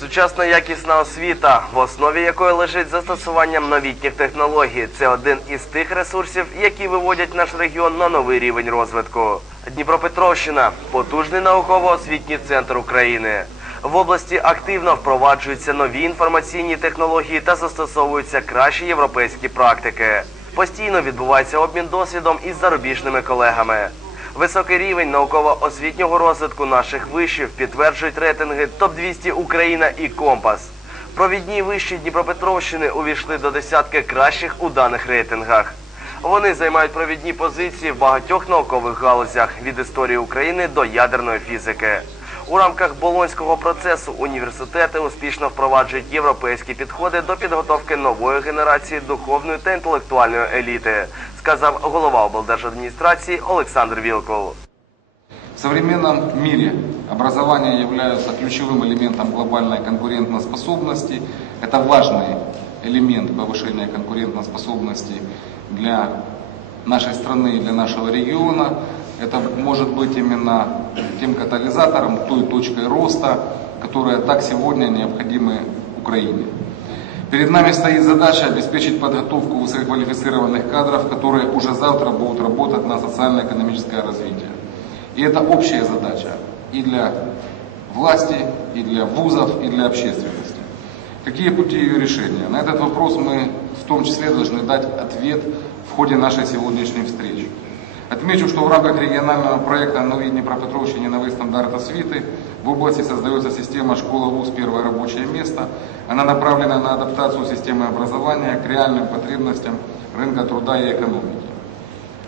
Сучасна якісна освіта, в основі якої лежить застосування новітніх технологій, це один із тих ресурсів, які виводять наш регіон на новий рівень розвитку. Дніпропетровщина потужний науково-освітній центр України. В області активно впроваджуються нові інформаційні технології та застосовуються кращі європейські практики. Постійно відбувається обмін досвідом із зарубіжними колегами. Високий рівень науково-освітнього розвитку наших вишів підтверджують рейтинги ТОП-200 Україна і Компас. Провідні виші Дніпропетровщини увійшли до десятки кращих у даних рейтингах. Вони займають провідні позиції в багатьох наукових галузях від історії України до ядерної фізики. У рамках болонського процесу університети успішно впроваджують європейські підходи до підготовки нової генерації духовної та інтелектуальної еліти, сказав голова облдержадміністрації Олександр Вілкул. В современном мире образование является ключевым элементом глобальной конкурентоспособности. Это важный элемент повышения конкурентоспособности для нашей страны и для нашего региона. Это может быть именно тем катализатором, той точкой роста, которая так сегодня необходима Украине. Перед нами стоит задача обеспечить подготовку высококвалифицированных кадров, которые уже завтра будут работать на социально-экономическое развитие. И это общая задача и для власти, и для вузов, и для общественности. Какие пути ее решения? На этот вопрос мы в том числе должны дать ответ в ходе нашей сегодняшней встречи. Отмечу, что в рамках регионального проекта «Новые Днепропетровщине. Новый стандарт освиты» в области создается система «Школа-вуз. Первое рабочее место». Она направлена на адаптацию системы образования к реальным потребностям рынка труда и экономики.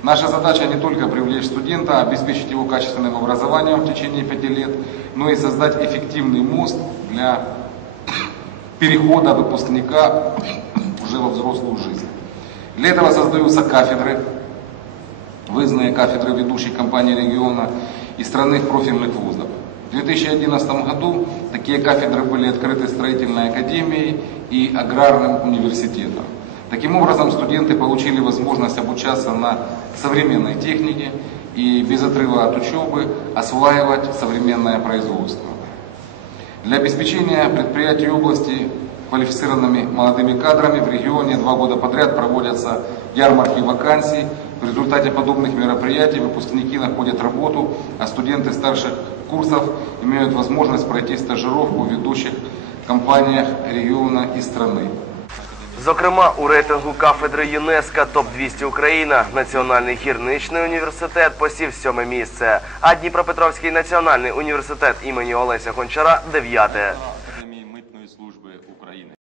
Наша задача не только привлечь студента, обеспечить его качественным образованием в течение пяти лет, но и создать эффективный мост для перехода выпускника уже во взрослую жизнь. Для этого создаются кафедры, выездные кафедры ведущей компании региона и страны профильных вузов. В 2011 году такие кафедры были открыты строительной академией и аграрным университетом. Таким образом, студенты получили возможность обучаться на современной технике и без отрыва от учебы осваивать современное производство. Для обеспечения предприятий области квалифицированными молодыми кадрами в регионе два года подряд проводятся ярмарки вакансий. В результате подобных мероприятий выпускники находят работу, а студенты старших курсов имеют возможность пройти стажировку в ведущих компаниях региона и страны. Зокрема, у рейтингу кафедри ЮНЕСКО ТОП-200 Україна Національний гірничний університет посів сьоме місце, а Дніпропетровський національний університет імені Олеся Гончара дев'яте.